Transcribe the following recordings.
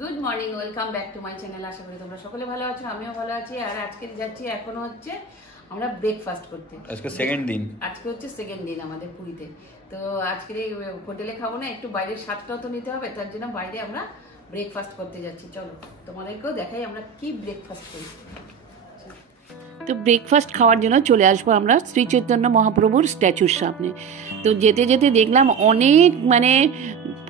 Good morning, welcome back to my channel. আশা করি তোমরা সকলে ভালো আছো, আমিও ভালো আছি। আর আজকে যাচ্ছি এখনো হচ্ছে আমরা ব্রেকফাস্ট করতে। আজকে সেকেন্ড দিন, আজকে হচ্ছে সেকেন্ড দিন আমাদের পুরীতে। তো আজকে হোটেলে খাবো না, একটু বাইরের স্বাদটাও তো নিতে হবে, তার জন্য বাইরে আমরা ব্রেকফাস্ট করতে যাচ্ছি। চলো তোমাদেরকেও দেখাই আমরা কি ব্রেকফাস্ট করি। তো ব্রেকফাস্ট খাওয়ার জন্য চলে আসবো আমরা শ্রী চৈতন্য মহাপ্রভুর স্ট্যাচুর সামনে। তো যেতে যেতে দেখলাম অনেক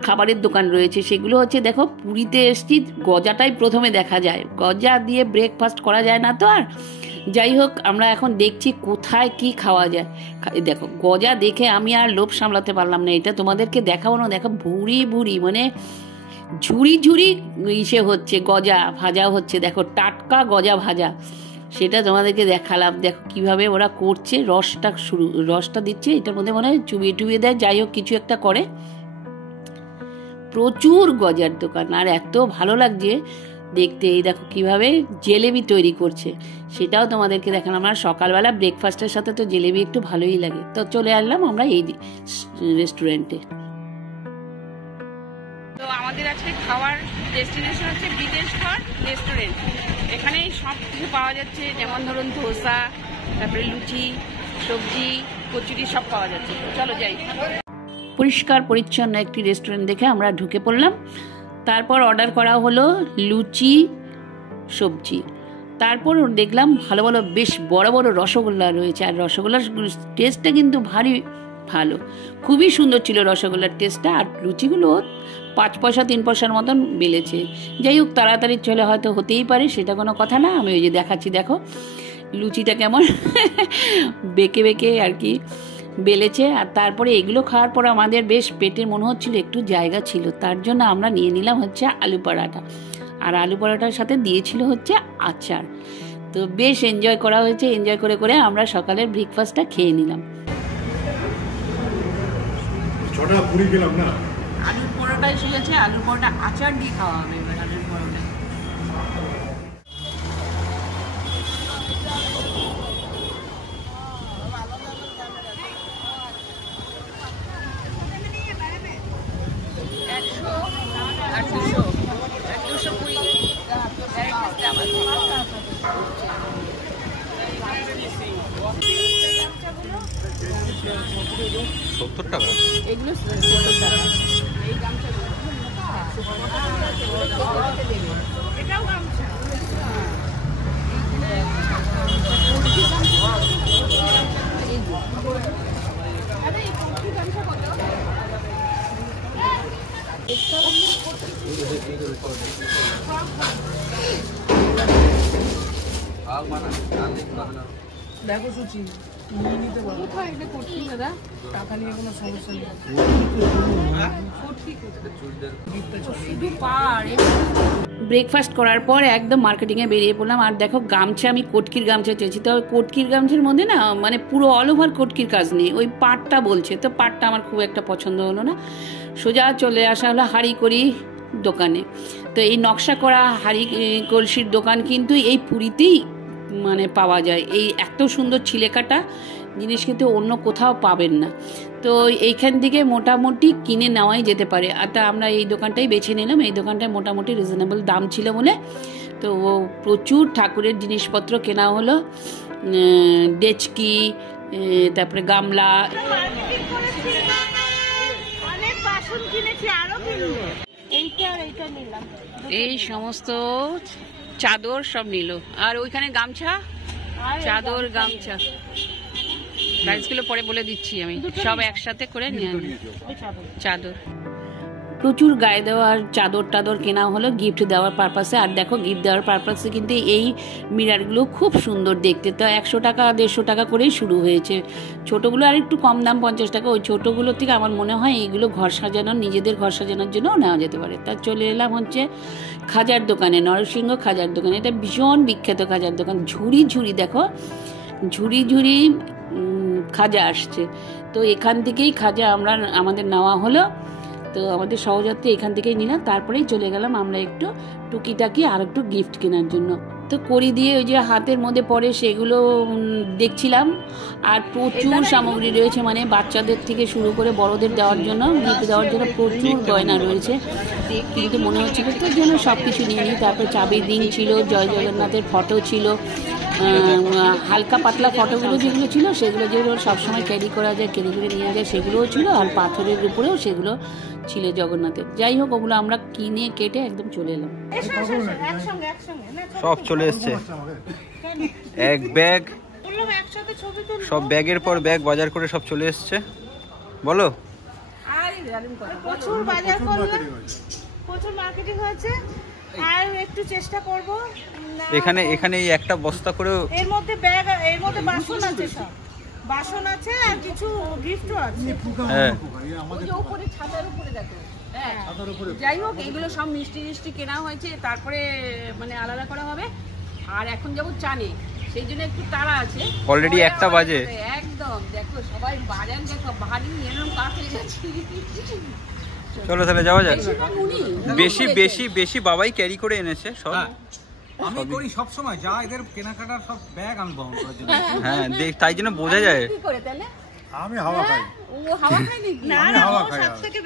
খাবারের দোকান রয়েছে। সেগুলো হচ্ছে, দেখো পুরীতে এসছি, গজাটাই প্রথমে দেখা যায়, গজা দিয়ে ব্রেকফাস্ট করা যায় না তো। আর যাই হোক, আমরা এখন দেখছি কোথায় কি খাওয়া যায়। দেখো গজা দেখে আমি আর লোভ সামলাতে পারলাম না, এটা তোমাদেরকে দেখাবো না। দেখো ভুড়ি ভুড়ি ঝুড়ি ঝুড়ি ইসে হচ্ছে, গজা ভাজা হচ্ছে। দেখো টাটকা গজা ভাজা, সেটা তোমাদেরকে দেখালাম। দেখো কিভাবে ওরা করছে, রসটা দিচ্ছে, এটার মধ্যে মনে হয় চুবিয়ে টুবিয়ে দেয়, যাই হোক কিছু একটা করে। প্রচুর গজার দোকান, আর এত ভালো লাগছে দেখতে। এই দেখো কিভাবে জিলেবি তৈরি করছে, সেটাও তোমাদেরকে দেখালাম। আমরা সকালবেলা ব্রেকফাস্টের সাথে তো জিলেবি একটু ভালোই লাগে। তো চলে আসলাম আমরা এই রেস্টুরেন্টে। তো আমাদের আজকে খাওয়ার ডেস্টিনেশন হচ্ছে বিদেশঘর রেস্টুরেন্ট। এখানে সব কিছু পাওয়া যাচ্ছে, যেমন ধরুন ধোসা, তারপরে লুচি, সবজি, কচুরি সব পাওয়া যাচ্ছে। চলো যাই। পরিষ্কার পরিচ্ছন্ন একটি রেস্টুরেন্ট দেখে আমরা ঢুকে পড়লাম। তারপর অর্ডার করা হলো লুচি, সবজি। তারপর দেখলাম ভালো ভালো বেশ বড় বড় রসগোল্লা রয়েছে, আর রসগোল্লার টেস্টটা কিন্তু ভারী ভালো, খুবই সুন্দর ছিল রসগোল্লার টেস্টটা। আর লুচিগুলো 5 পয়সা 3 পয়সার মতন বেলেছে। যাই হোক, তাড়াতাড়ি চলে হয়তো হতেই পারে, সেটা কোনো কথা না। আমি ওই যে দেখাচ্ছি, দেখো লুচিটা কেমন বেঁকে বেঁকে আর কি বেলেছে। আর তারপরে এগুলো খাওয়ার পর আমাদের বেশ পেটের মনে হচ্ছিল একটু জায়গা ছিল, তার জন্য আমরা নিয়ে নিলাম হচ্ছে আলু পরাঠা। আর আলু পরাঠার সাথে দিয়েছিল হচ্ছে আচার। তো বেশ এনজয় করা হয়েছে। এনজয় করে করে আমরা সকালের ব্রেকফাস্টটা খেয়ে নিলাম। আলুর পরোটা এসে গেছে, আলুর পরোটা আচার দিয়ে খাওয়া হবে এবার। আলুর পরোটা টাকা এগুলো 70 টাকা। এই গামছাগুলো এটাও গামছা। দেখো সুচি নিয়ে নিতে পারো। কোথায় এটা করছি দাদা? টাকা নিয়ে কোনো সমস্যা নেই। ব্রেকফাস্ট করার পর একদম মার্কেটিংয়ে বেরিয়ে পড়লাম। আর দেখো গামছা, আমি কটকির গামছা চেয়েছি। তো কটকির গামছার মধ্যে না পুরো অল ওভার কটকির কাজ নেই, ওই পাটটা বলছে। তো পাটটা আমার খুব একটা পছন্দ হলো না। সোজা চলে আসা হলো হাঁড়িকড়ি দোকানে। তো এই নকশা করা হাঁড়ি কলসির দোকান কিন্তু এই পুরীতেই পাওয়া যায়। এই এত সুন্দর ছিলেকাটা জিনিস কিন্তু অন্য কোথাও পাবেন না। তো এইখান থেকে মোটামুটি কিনে নেওয়াই যেতে পারে। আর তা আমরা এই দোকানটাই বেছে নিলাম। এই দোকানটায় মোটামুটি রিজনেবল দাম ছিল বলে তো প্রচুর ঠাকুরের জিনিসপত্র কেনা হলো, ডেচকি, তারপরে গামলা, এই সমস্ত চাদর সব নিল। আর ওইখানে গামছা, চাদর, গামছা প্রাইসগুলো পরে বলে দিচ্ছি আমি, সব একসাথে করে নিয়ে চাদর। প্রচুর গায়ে দেওয়ার চাদর টাদর কেনা হলো গিফট দেওয়ার পারপাসে। আর দেখো গিফট দেওয়ার পারপাসে কিন্তু এই মিরারগুলো খুব সুন্দর দেখতে। তো 100 টাকা 150 টাকা করেই শুরু হয়েছে। ছোটোগুলো আর একটু কম দাম, 50 টাকা। ওই ছোটোগুলোর থেকে আমার মনে হয় এইগুলো ঘর সাজানোর, নিজেদের ঘর সাজানোর জন্যও নেওয়া যেতে পারে। তা চলে এলাম হচ্ছে খাজার দোকানে, নরসিংহ খাজার দোকানে। এটা ভীষণ বিখ্যাত খাজার দোকান। ঝুড়ি ঝুড়ি দেখো, ঝুড়ি ঝুড়ি খাজা আসছে। তো এখান থেকেই খাজা আমাদের নেওয়া হলো। তো আমাদের সহযাত্রী এখান থেকেই নিলাম। তারপরেই চলে গেলাম আমরা একটু টুকিটাকি আর একটু গিফট কেনার জন্য। তো কড়ি দিয়ে ওই যে হাতের মধ্যে পড়ে সেগুলো দেখছিলাম। আর প্রচুর সামগ্রী রয়েছে, মানে বাচ্চাদের থেকে শুরু করে বড়দের দেওয়ার জন্য, গিফট দেওয়ার জন্য প্রচুর গয়না রয়েছে। কিন্তু মনে হচ্ছিল তো জন্য সব কিছু নিয়ে নিই। তারপরে চাবির রিং ছিল, জয় জগন্নাথের ফটো ছিল, হালকা পাতলা ফটোগুলো যেগুলো ছিল সেগুলো যেগুলো সবসময় ক্যারি করা যায়, ক্যারি করে নিয়ে যায়, সেগুলোও ছিল। আর পাথরের উপরেও সেগুলো ছিল জগন্নাথের। যাই হোক, ওগুলো আমরা কিনে কেটে একদম চলে এলাম। সব চলে এসছে, এক ব্যাগ, সব ব্যাগের পর ব্যাগ বাজার করে সব চলে এসছে। বলো, প্রচুর বাজার করলাম, প্রচুর মার্কেটিং হয়েছে। আর একটু চেষ্টা করব। এখানে এই একটা বস্তা করে, এর মধ্যে ব্যাগ, এর মধ্যে বাসন আছে, সব বাসন আছে আর কিছু গিফটও আছে। হ্যাঁ, ওই যে উপরে ছাদের উপরে দেখো। হ্যাঁ, যাই হোক, এগুলো সব মিষ্টি মিষ্টি কেনা হয়েছে, তারপরে মানে আলাদা করা হবে। আর এখন যাবো চানে, সেই জন্য একটু তাড়া আছে। অলরেডি 1টা বাজে একদম। দেখো সবাই বাজার, দেখো ভারী এরকম কাঠ হয়ে যাচ্ছে। চলো তাহলে যাওয়া যাক। বেশি বেশি বেশি বাবাই ক্যারি করে এনেছে সব। আমি করি সব সময়, যা এদের কেনাকাটার সব ব্যাগ আমি বহন করার জন্য। হ্যাঁ, তাই জন্য বোঝা যায়। কি করে তাহলে? আমি হাওয়া খাই। ও হাওয়া খায় নাকি? না না, ও সব থেকে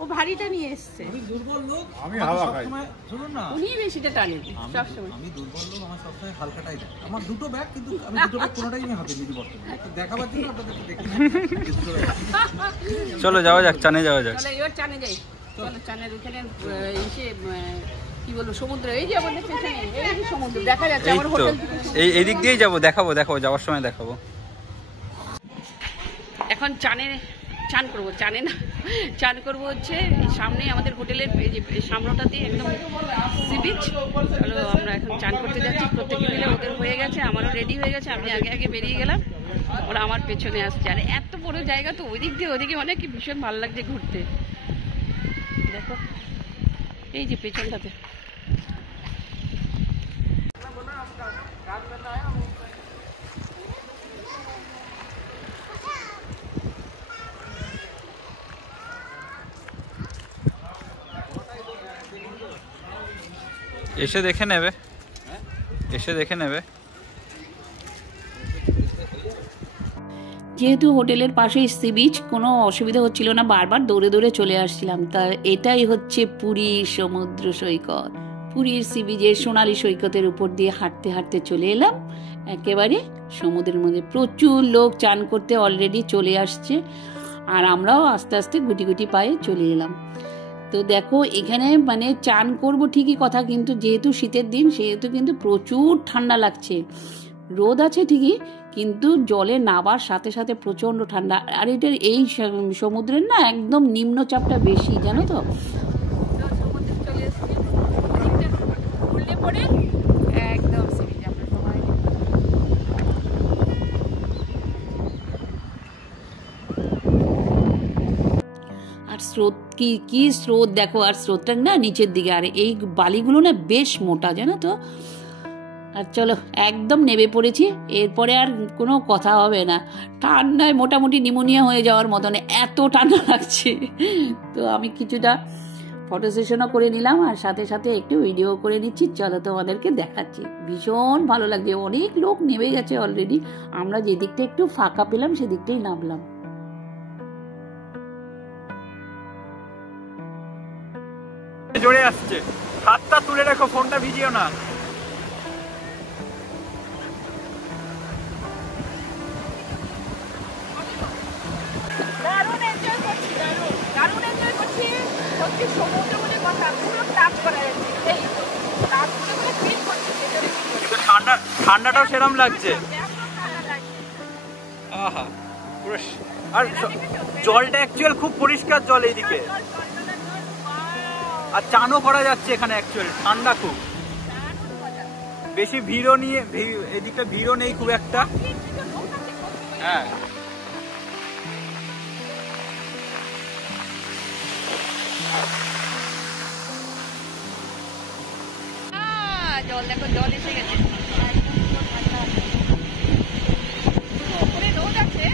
ও ভারীটা নিয়ে এসেছে। আমি দুর্বল লোক, আমি হাওয়া খাই। শুনুন না, উনি বেশিটা টানেন সব সময়। আমি দুর্বল লোক, আমার সবসময় হালকাটাই দেয়। আমার দুটো ব্যাগ, কিন্তু আমি দুটো ব্যাগ কোনোটাই আমি হাতে নিতে বর্তমানে দেখাবার জন্য আপনাদেরকে দেখে। চলো যাওয়া যাক, চানে যাওয়া যাক। চলো এবার চানে যাই। চলো চানের ওখানে এসে কি বলবো, সমুদ্র, এই যে আমাদের পেছনে এই যে সমুদ্র দেখা যাচ্ছে। এই আমার তো হোটেল এই দিক দিয়েই যাবো, দেখাবো যাওয়ার সময় দেখাবো। এখন চান করবো, চানে না, চান করবো হচ্ছে সামনে আমাদের হোটেলের সামনেটাতে একদম সি বিচ। চলো আমরা এখন চান করতে যাচ্ছি। প্রত্যেকে মিলে, ওদের হয়ে গেছে, আমারও রেডি হয়ে গেছে। আমি আগে আগে বেরিয়ে গেলাম, ওরা আমার পেছনে আসছে। আর এত বড় জায়গা তো, ওই দিক দিয়ে ওদিকে মানে কি ভীষণ ভালো লাগছে ঘুরতে। দেখো এই যে পেছনটাতে। এসে দেখে নেবে, যেহেতু হোটেলের পাশেই সি বিচ, কোনো অসুবিধা হচ্ছিল না, বারবার দৌড়ে দৌড়ে চলে আসছিলাম। তা এটাই হচ্ছে পুরীর সমুদ্র সৈকত। পুরীর সি বিচের সোনালী সৈকতের উপর দিয়ে হাঁটতে হাঁটতে চলে এলাম একেবারে সমুদ্রের মধ্যে। প্রচুর লোক চান করতে অলরেডি চলে আসছে, আর আমরাও আস্তে আস্তে গুটি গুটি পায়ে চলে এলাম। তো দেখো এখানে মানে চান করব ঠিকই কথা, কিন্তু যেহেতু শীতের দিন সেহেতু কিন্তু প্রচুর ঠান্ডা লাগছে। রোদ আছে ঠিকই, কিন্তু জলে নাবার সাথে সাথে প্রচন্ড ঠান্ডা। আর এটার এই সমুদ্রের না একদম নিম্নচাপটা বেশি, জানো তো। সমুদ্রে চলে এসেছি, উল্টে পড়ে একদম আর স্রোত কি স্রোত দেখো, আর স্রোতটা না নিচের দিকে, আর এই বালিগুলো না বেশ মোটা, জানো তো। আর চলো একদম নেমে পড়েছি, এরপরে আর কোনো কথা হবে না। ঠান্ডায় মোটামুটি নিউমোনিয়া হয়ে যাওয়ার মতন এত ঠান্ডা লাগছে। তো আমি কিছুটা ফটো সেশনও করে নিলাম, আর সাথে সাথে একটু ভিডিও করে নিচ্ছি। চলো তোমাদেরকে দেখাচ্ছি। ভীষণ ভালো লাগছে, অনেক লোক নেমে গেছে অলরেডি। আমরা যে দিকটা একটু ফাঁকা পেলাম সেদিকটাই নামলাম। জোরে আসছে, হাতটা তুলে রাখো, ফোনটা ভিজিও না। ঠান্ডাটাও সেরকম লাগছে। আহা, আর জলটা অ্যাকচুয়াল খুব পরিষ্কার জল এইদিকে, আর চানও করা যাচ্ছে এখানে। অ্যাকচুয়াল ঠান্ডা খুব, বেশি ভিড়ও নিয়ে, এদিকে ভিড়ও নেই খুব একটা। হ্যাঁ, জল দেখো, জল এসে গেছে। ওপরে রোদ আছে,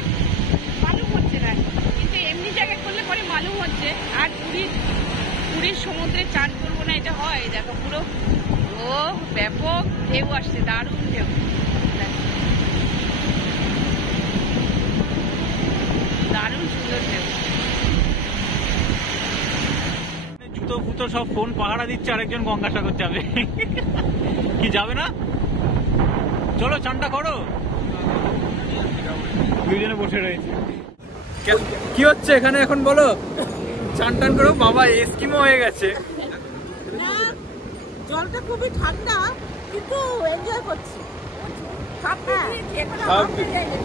মালুম হচ্ছে না, কিন্তু এমনি জায়গায় করলে পরে মালুম হচ্ছে। আর পুরীর সমুদ্রে চান করবো না, এটা হয়। দেখো পুরো ও ব্যাপক ঢেউ আসছে, দারুণ ঢেউ। দারুণ সুন্দর ঢেউ। জুতো ফুতো সব ফোন পাহারা দিচ্ছে, আরেকজন গঙ্গাসাগর যাবে। কি যাবে না? চলো চানটা করো। দুইজনে বসে রয়েছে। কি হচ্ছে এখানে এখন বলো? চান টান করো। বাবা এস্কিমো হয়ে গেছে। জলটা খুবই ঠান্ডা কিন্তু এনজয় করছি।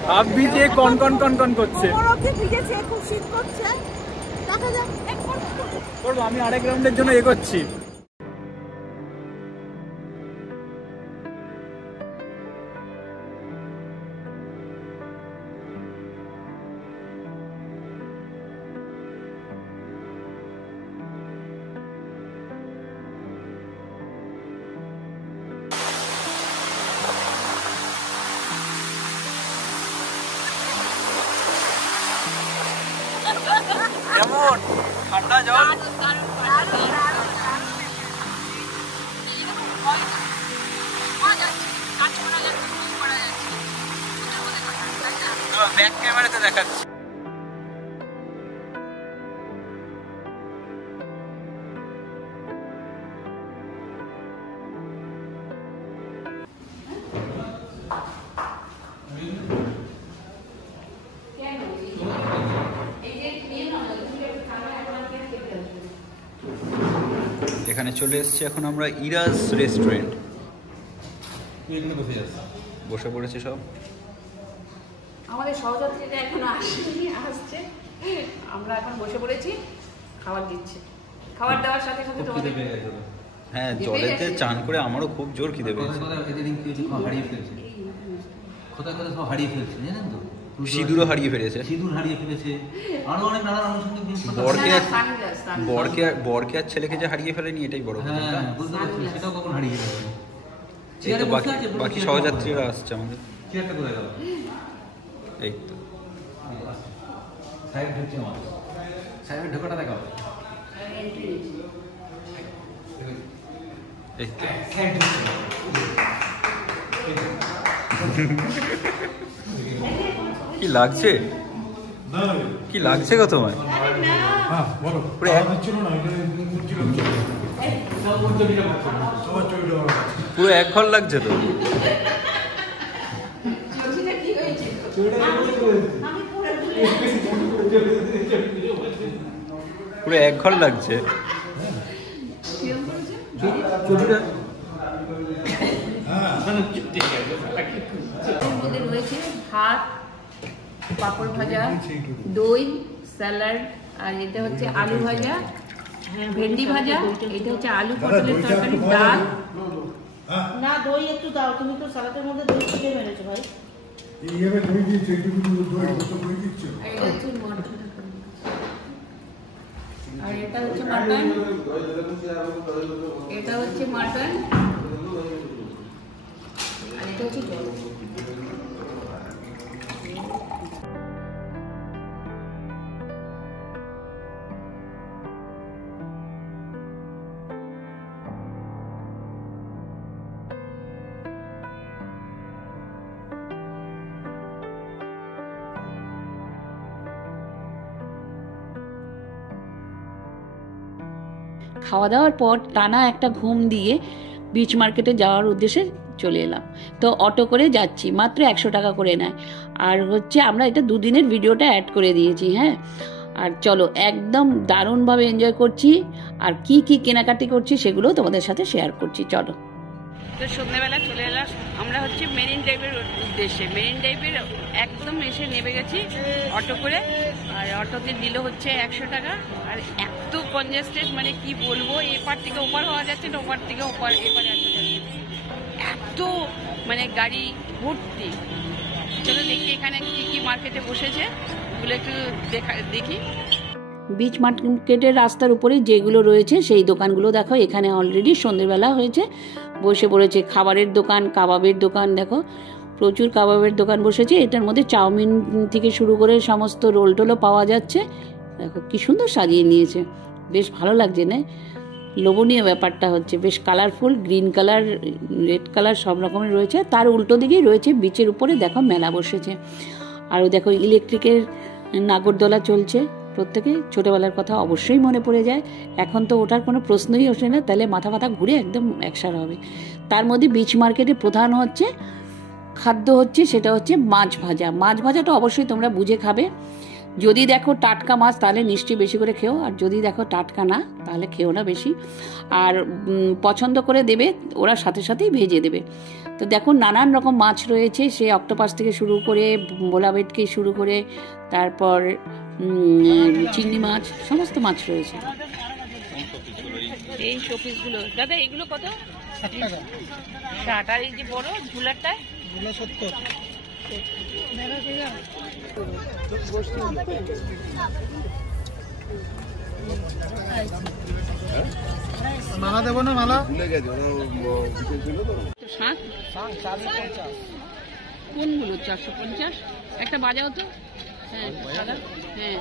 হাফ ভিজে কন কন কন কন করছে। ভিজেছে, খুব শীত করছে। দেখা যাক করবো, আমি আরেক রাউন্ডের জন্য এগোচ্ছি। কেমন ঠান্ডা জল? ব্যাক ক্যামেরাতে দেখাচ্ছি। এখানে চলে এসেছি এখন আমরা ইরাজ রেস্টুরেন্ট। বসে পড়েছে সব। আমাদের সহযাত্রীরা এখনো আসেনি, আসছে। আমরা এখন বসে পড়েছি, খাবার দিচ্ছে। খাবার দেওয়ার সাথে সাথে তোমাদের হ্যাঁ, জলেতে চান করে আমারও খুব জোর খিদে পেয়েছে। কোথায় কোথায় সব হারিয়ে ফেলছে জানেন তো? সিঁদুরও হারিয়ে ফেলেছে। সিঁদুর হারিয়ে ফেলেছে, আরো অনেক নানান আনুষঙ্গিক জিনিস। বরকে আর ছেলেকে যে হারিয়ে ফেলেনি এটাই বড় কথা। হ্যাঁ, বুঝতে পারছি, সেটাও কখন হারিয়ে গেছে। এই তো বাকি সহযাত্রীরা আসছে আমাদের। চেয়ারটা কোথায় গেল? এই তো সাহেব ঢুকছে আমার। সাহেবের ঢোকাটা দেখাও। এই তো কি লাগছে? কি লাগছে গো তোমার? পুরো এক ঘর লাগছে তো। পুরো এক ঘর লাগছে। রয়েছে ভাত, পাঁপড় ভাজা, দই, স্যালাড, আর এটা হচ্ছে আলু ভাজা, ভেন্ডি ভাজা, এটা হচ্ছে আলু পটলের তরকারি, ডাল। না, দই একটু দাও, তুমি তো সালাদের মধ্যে দই ছিটে মেরেছো ভাই। আর এটা হচ্ছে মাটন, এটা হচ্ছে মাটন, আর এটা হচ্ছে জল। খাওয়া দাওয়ার পর টানা একটা ঘুম দিয়ে বিচ মার্কেটে যাওয়ার উদ্দেশ্যে চলে এলাম। তো অটো করে যাচ্ছি, মাত্র 100 টাকা করে নেয়। আর হচ্ছে আমরা এটা দুদিনের ভিডিওটা অ্যাড করে দিয়েছি। হ্যাঁ, আর চলো একদম দারুণভাবে এনজয় করছি, আর কি কি কেনাকাটি করছি সেগুলো তোমাদের সাথে শেয়ার করছি। চলো। তো সন্ধ্যেবেলা চলে এলাম আমরা হচ্ছে মেরিন ড্রাইভের উদ্দেশ্যে। মেরিন ড্রাইভের একদম এসে নেমে গেছি অটো করে, আর অটোতে দিল হচ্ছে 100 টাকা। আর এত কনজেস্টেড, মানে কি বলবো, এপার থেকে ওপার হওয়া যাচ্ছে না, ওপার থেকে ওপার এপারে আসা যাচ্ছে, এত মানে গাড়ি ভর্তি। চলো দেখি এখানে কি কি মার্কেটে বসেছে, ওগুলো একটু দেখি। বিচ মার্কেটের রাস্তার উপরে যেগুলো রয়েছে সেই দোকানগুলো দেখো। এখানে অলরেডি সন্ধ্যেবেলা হয়েছে, বসে পড়েছে খাবারের দোকান, কাবাবের দোকান। দেখো প্রচুর কাবাবের দোকান বসেছে। এটার মধ্যে চাউমিন থেকে শুরু করে সমস্ত রোল টোলও পাওয়া যাচ্ছে। দেখো কি সুন্দর সাজিয়ে নিয়েছে, বেশ ভালো লাগছে না? লোভনীয় ব্যাপারটা হচ্ছে বেশ colourful, green colour, red colour সব রকমের রয়েছে। তার উল্টো দিকেই রয়েছে বিচের উপরে দেখো মেলা বসেছে। আরও দেখো ইলেকট্রিকের নাগরদোলা চলছে। প্রত্যেকে ছোটোবেলার কথা অবশ্যই মনে পড়ে যায়। এখন তো ওঠার কোনো প্রশ্নই ওঠে না, তাহলে মাথা ঘুরে একদম একসার হবে। তার মধ্যে বিচ মার্কেটে প্রধান হচ্ছে খাদ্য হচ্ছে সেটা হচ্ছে মাছ ভাজা। মাছ ভাজাটা অবশ্যই তোমরা বুঝে খাবে। যদি দেখো টাটকা মাছ তাহলে নিশ্চয়ই বেশি করে খেও, আর যদি দেখো টাটকা না তাহলে খেও না বেশি। আর পছন্দ করে দেবে, ওরা সাথে সাথেই ভেজে দেবে। তো দেখো নানান রকম মাছ রয়েছে, সে অক্টোপাস থেকে শুরু করে ভোলা ভেটকি শুরু করে তারপর চিংড়ি মাছ, সমস্ত মাছ রয়েছে। এই শোপিসগুলো দাদা এগুলো কত? 60। আর এই যে বড় ঝুলারটা 70। মালা দেবো না? মালা শাঁখ কোনগুলো? 450 একটা বাজাও তো। হ্যাঁ দাদা, হ্যাঁ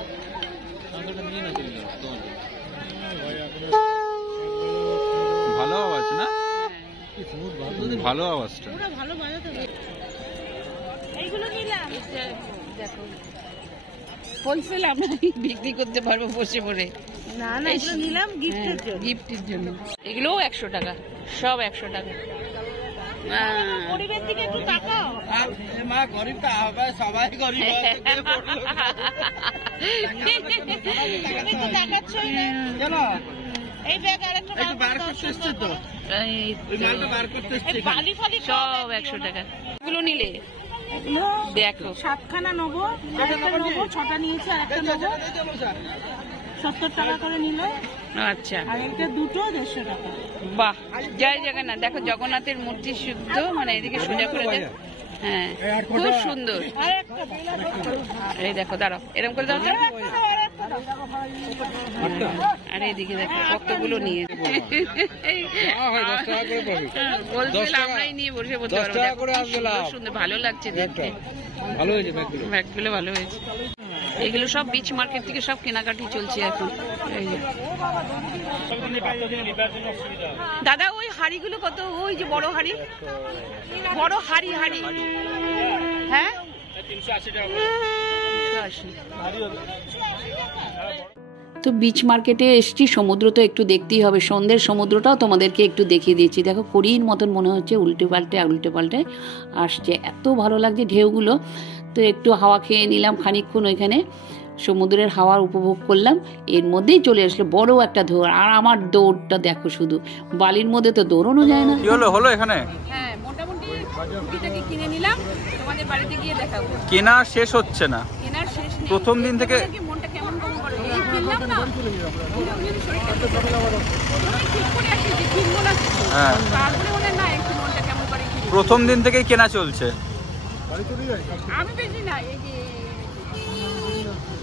ভালো আওয়াজ না? ভালো আওয়াজটা। ভালো বাজাতে হবে। এইগুলো নিলাম। দেখো হোলসেল আমরা বিক্রি করতে পারবো বসে পড়ে। না না, এগুলো নিলাম গিফটের জন্য। গিফটের জন্য এগুলোও 100 টাকা, সব 100 টাকা। গরিবের দিকে একটু তাকাও। মা গরিব তা হবে, সবাই গরিব। তুমি তো দেখাচ্ছই না। চলো এই ব্যাগ আরেকটা একটু বার করতে এসছে তো, ওই মালটা বার করতে এসছে। বালি ফালি সব 100 টাকা। এগুলো নিলে দেখো 7খানা নেবো, আরেকটা নেবো, 6টা নিয়েছি, আরেকটা নেবো। 70 টাকা করে নিল। আচ্ছা, আর এটা দুটো 150 টাকা। বাহ, জয় জগন্নাথ। দেখো জগন্নাথের মূর্তি শুদ্ধ, মানে এদিকে সোজা করে দেয়। হ্যাঁ খুব সুন্দর। এই দেখো দাঁড়াও, এরকম করে দাও তো। আর এইদিকে দেখো কতগুলো নিয়ে বলছিল আমরাই নিয়ে বসে বলতে পারবো। সুন্দর, ভালো লাগছে দেখতে। ভালো হয়েছে ব্যাগগুলো, ভালো হয়েছে। এগুলো সব বিচ মার্কেট থেকে সব কেনাকাটি চলছে এখন। এই যে দাদা ওই হাড়িগুলো কত? ওই যে বড় হাড়ি, বড় হাড়ি হাড়ি, হ্যাঁ 380। তো বিচ মার্কেটে এসছি, সমুদ্র তো একটু দেখতেই হবে। সন্ধ্যের সমুদ্রটাও তোমাদেরকে একটু দেখিয়ে দিয়েছি। দেখো করির মতন মনে হচ্ছে, উল্টে পাল্টে আসছে, এত ভালো লাগছে ঢেউগুলো। তো একটু হাওয়া খেয়ে নিলাম খানিকক্ষণ, ওইখানে সমুদ্রের হাওয়ার উপভোগ করলাম। এর মধ্যেই চলে আসলো বড় একটা ঢেউ। আর আমার দৌড়টা দেখো, শুধু বালির মধ্যে তো দৌড়ানো যায় না। কি হলো এখানে? হ্যাঁ মোটামুটি কুড়িটাকে কিনে নিলাম, তোমাদের বাড়িতে গিয়ে দেখাবো। কেনা শেষ হচ্ছে না, কেনার শেষ নেই। প্রথম দিন থেকে মনটা কেমন কেমন করে, এই কিনলাম না, ঠিক করে আসি যে কিনবো না, তারপরে মনে না একটু মনটা কেমন করে কিনি। প্রথম দিন থেকেই কেনা চলছে। আমি বেশি না, এই যে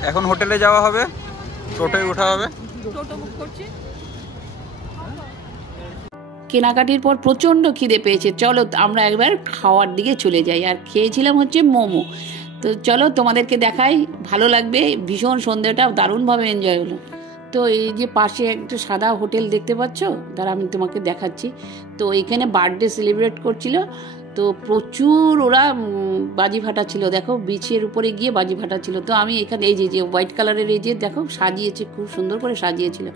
এখন হোটেলে যাওয়া হবে, টোটোয় ওঠা হবে। টোটো বুক করছি। কেনাকাটির পর প্রচণ্ড খিদে পেয়েছে, চলো আমরা একবার খাওয়ার দিকে চলে যাই। আর খেয়েছিলাম হচ্ছে মোমো। তো চলো তোমাদেরকে দেখাই, ভালো লাগবে। ভীষণ সন্ধ্যাটা দারুণভাবে এনজয় হলো। তো এই যে পাশে একটা সাদা হোটেল দেখতে পাচ্ছ, তারা আমি তোমাকে দেখাচ্ছি। তো এখানে বার্থডে সেলিব্রেট করছিল, তো প্রচুর ওরা বাজি ফাটাচ্ছিল। দেখো বিচের উপরে গিয়ে বাজি ফাটাচ্ছিল। তো আমি এখানে এই যে হোয়াইট কালারের এই যে দেখো সাজিয়েছে, খুব সুন্দর করে সাজিয়েছিল।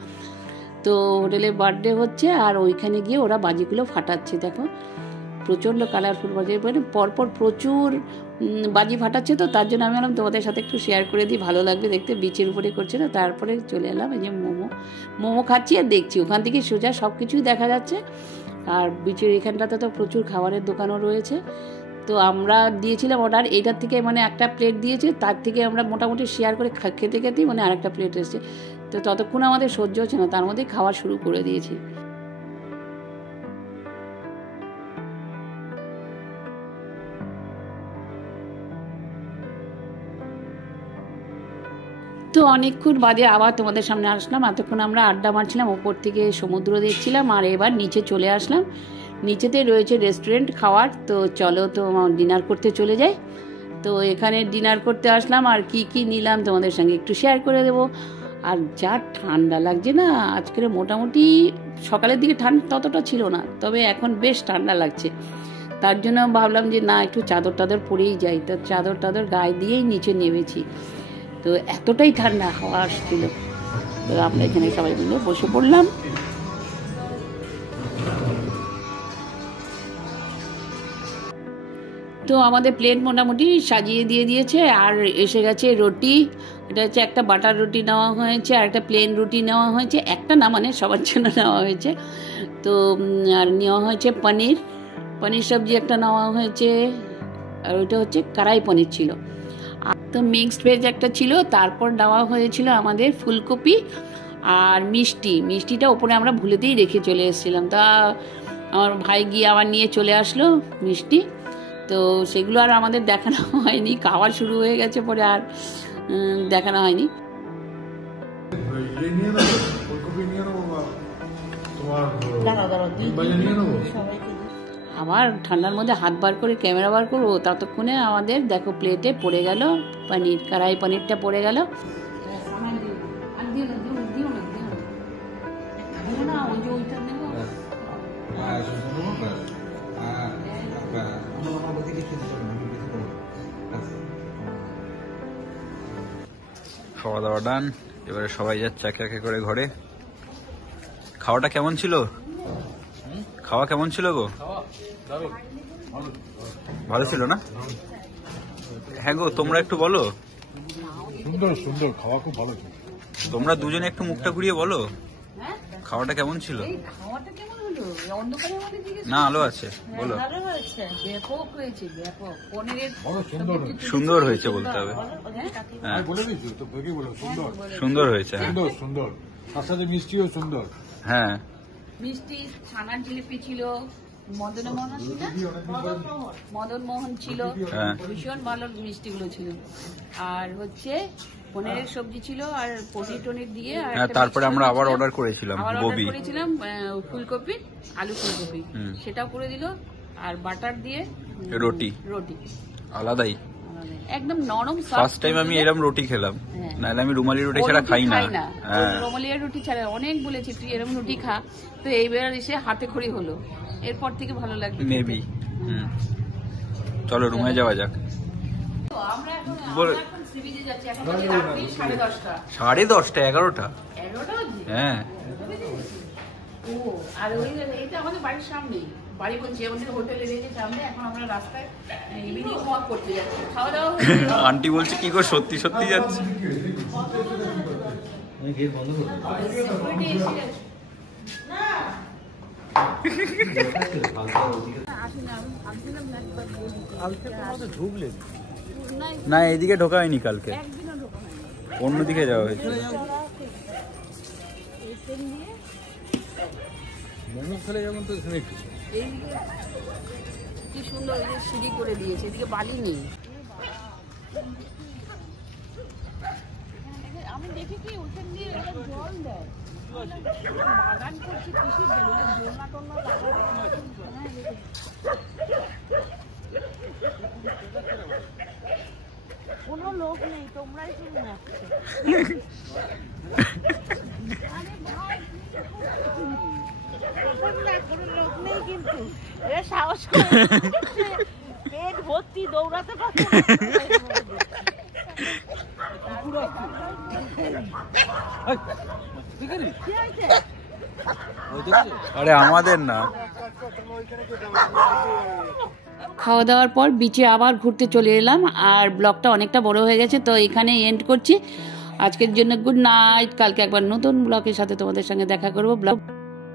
তো হোটেলে বার্থডে হচ্ছে আর ওইখানে গিয়ে ওরা বাজিগুলো ফাটাচ্ছে। দেখো প্রচণ্ড কালারফুল বাজি, মানে পরপর প্রচুর বাজি ফাটাচ্ছে। তো তার জন্য আমি বললাম তোমাদের সাথে একটু শেয়ার করে দিই, ভালো লাগবে দেখতে। বিচের উপরে করছে না, তারপরে চলে এলাম এই যে মোমো খাচ্ছি আর দেখছি। ওখান থেকে সোজা সব কিছুই দেখা যাচ্ছে। আর বিচের এখানটাতে তো প্রচুর খাবারের দোকানও রয়েছে। তো আমরা দিয়েছিলাম অর্ডার, এইটার থেকে মানে একটা প্লেট দিয়েছে, তার থেকে আমরা মোটামুটি শেয়ার করে খেতে খেতেই মানে আরেকটা প্লেট এসেছে। তো ততক্ষণ আমাদের সহ্য হচ্ছে না, তার মধ্যেই খাওয়া শুরু করে দিয়েছি। তো অনেকক্ষণ বাদে আবার তোমাদের সামনে আসলাম। এতক্ষণ আমরা আড্ডা মারছিলাম, ওপর থেকে সমুদ্র দেখছিলাম, আর এবার নিচে চলে আসলাম। নিচেতে রয়েছে রেস্টুরেন্ট খাওয়ার। তো চলো তো ডিনার করতে চলে যাই। তো এখানে ডিনার করতে আসলাম, আর কি কি নিলাম তোমাদের সঙ্গে একটু শেয়ার করে দেবো। আর যা ঠান্ডা লাগছে না আজকের, মোটামুটি সকালের দিকে ঠান্ডা ততটা ছিল না, তবে এখন বেশ ঠান্ডা লাগছে। তার জন্য ভাবলাম যে না, একটু চাদর টাদর পরেই যাই, তো চাদর টাদর গায়ে দিয়েই নিচে নেমেছি। তো এতটাই ঠান্ডা হাওয়া আসছিল, তো আমরা এখানে সবাই মিলে বসে পড়লাম। তো আমাদের প্লেট মোটামুটি সাজিয়ে দিয়ে দিয়েছে, আর এসে গেছে রুটি। এটা হচ্ছে একটা বাটার রুটি নেওয়া হয়েছে, আর একটা প্লেন রুটি নেওয়া হয়েছে, একটা না মানে সবার জন্য নেওয়া হয়েছে। তো আর নেওয়া হয়েছে পনির সবজি একটা নেওয়া হয়েছে, আর ওইটা হচ্ছে কড়াই পনির ছিল। আর তো মিক্সড ভেজ একটা ছিল। তারপর দেওয়া হয়েছিল আমাদের ফুলকপি আর মিষ্টিটা ওপরে আমরা ভুলেতেই রেখে চলে এসেছিলাম। তা আমার ভাই গিয়ে আবার নিয়ে চলে আসলো মিষ্টি। তো সেগুলো আর আমাদের দেখানো হয়নি, খাওয়া শুরু হয়ে গেছে পরে আর দেখানো হয়নি। আবার ঠান্ডার মধ্যে হাত বার করে ক্যামেরা বার করবো, ততক্ষণে আমাদের দেখো প্লেটে পড়ে গেল পনির, কড়াই পনিরটা পড়ে গেল। খাওয়া দাওয়া ডান, এবারে সবাই যাচ্ছে একে একে করে ঘরে। খাওয়াটা কেমন ছিল? খাওয়া কেমন ছিল গো? ভালো ছিল না? হ্যাঁ গো, তোমরা একটু বলো। সুন্দর খাওয়া খুব ভালো ছিল। তোমরা দুজনে একটু মুখটা ঘুরিয়ে বলো খাওয়াটা কেমন ছিল। না, আলো আছে, বলো। সুন্দর হয়েছে বলতে হবে। হ্যাঁ, সুন্দর হয়েছে। সুন্দর, তার সাথে মিষ্টিও সুন্দর। হ্যাঁ, মিষ্টি ছানার জিলিপি ছিল, মদন মোহন ছিল, ভীষণ ভালো মিষ্টিগুলো ছিল। আর হচ্ছে পনিরের সবজি ছিল, আর পনির টনির দিয়ে। তারপরে আমরা আবার অর্ডার করেছিলাম ফুলকপি, আলু ফুলকপি, সেটাও করে দিল। আর বাটার দিয়ে রুটি আলাদাই, একদম নরম। ফার্স্ট টাইম আমি এরকম রুটি খেলাম, নাহলে আমি রুমালি রুটি ছাড়া খাই না। রুমালিয়া রুটি ছাড়া অনেক বলেছি তুই এরকম রুটি খা, তো এইবার এসে হাতে খড়ি হলো, এরপর থেকে ভালো লাগবে মেবি। চলো রুমে যাওয়া যাক। সাড়ে 10টা 11টা। হ্যাঁ, আর এইটা আমাদের বাড়ির সামনে, বাড়ি বলছি আমাদের হোটেলে রেখে সামনে। এখন আমরা রাস্তায় ইভিনিং ওয়াক করতে যাচ্ছি, খাওয়া দাওয়া। আন্টি বলছে কি গো, সত্যি সত্যি যাচ্ছে? না, এদিকে ঢোকা হয়নি কালকে, অন্যদিকে যাওয়া হয়েছে। কি সুন্দর সিঁড়ি করে দিয়েছে, এদিকে বালি নেই। আমি দেখেছি ওখান দিয়ে জল দেয়, বাগান করছে কিসের জন্য, জোনা টোনা কোনো লোক নেই, তোমরাই শুরু যাচ্ছে। কোনো লোক নেই, কিন্তু এরা সাহস করে পেট ভর্তি দৌড়াতে পারছে। আরে আমাদের না। খাওয়া দাওয়ার পর বিচে আবার ঘুরতে চলে এলাম, আর ব্লগটা অনেকটা বড় হয়ে গেছে, তো এখানে এন্ড করছি আজকের জন্য। Good night. কালকে একবার নতুন ব্লগের সাথে তোমাদের সঙ্গে দেখা করবো। ব্লগ